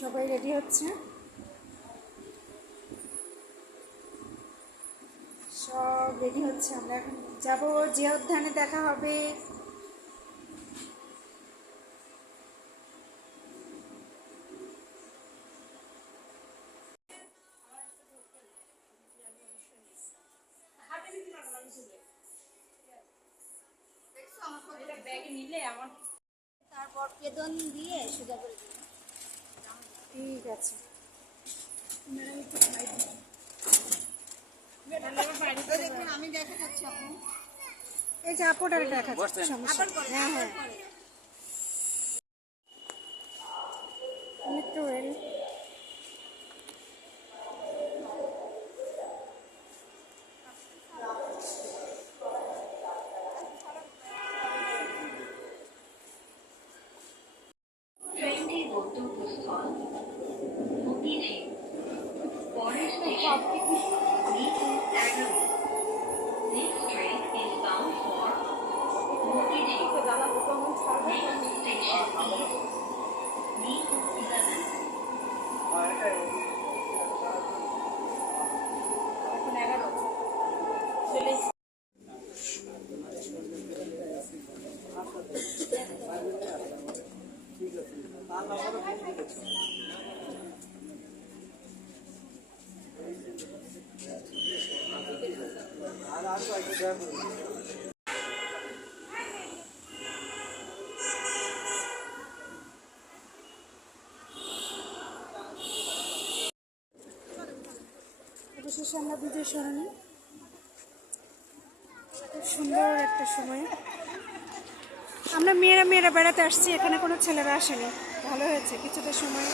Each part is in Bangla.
সবাই রেডি হচ্ছে, সব রেডি হচ্ছে। আমরা এখন যাব জিয়া উদ্যানে, দেখা হবে। তারপর বেদন দিয়ে সোজা করে দিই। ঠিক আছে, দেখুন আমি দেখা যাচ্ছি আপনি এই যে আপোটার দেখা যাচ্ছে, সমস্যা নেই। হ্যাঁ হ্যাঁ, মেট্রো রেল। ট্রেনটির গন্তব্যস্থল মতিঝিল। পরের station Mirpur 11। Next train is bound for Motijheel. Next station is Mirpur 11। এখন 11 চলে অবশেষে আমরা বিজয় সরণি। খুব সুন্দর একটা সময়। আমরা মেয়েরা বেড়াতে আসছি, এখানে কোনো ছেলেরা আসেনি। ভালো হয়েছে, কিছুটা সময়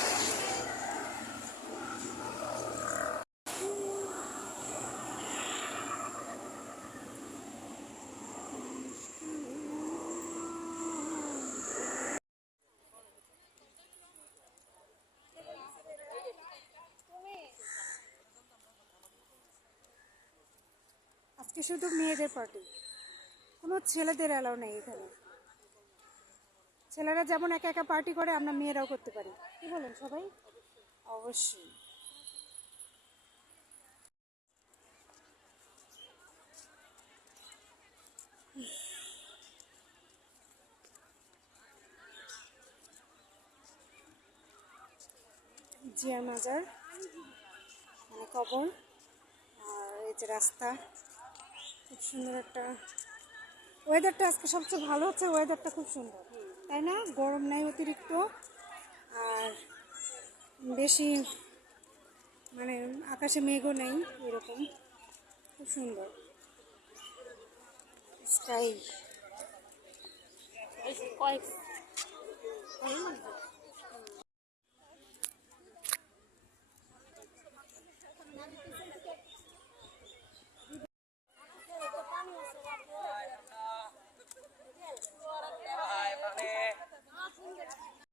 আজকে শুধু মেয়েদের পার্টি, কোনো ছেলেদের অ্যালাউ নেই এখানে। ছেলেরা যেমন একা একা পার্টি করে, আমরা মেয়েরাও করতে পারি। কি বলেন সবাই? অবশ্যই। জিয়া মাজার মানে কবর, আর এই যে রাস্তা। খুব সুন্দর একটা ওয়েদারটা আজকে সবচেয়ে ভালো হচ্ছে, ওয়েদারটা খুব সুন্দর, তাই না? গরম নাই অতিরিক্ত, আর বেশি মানে আকাশে মেঘও নেই, এরকম খুব সুন্দর স্কাই।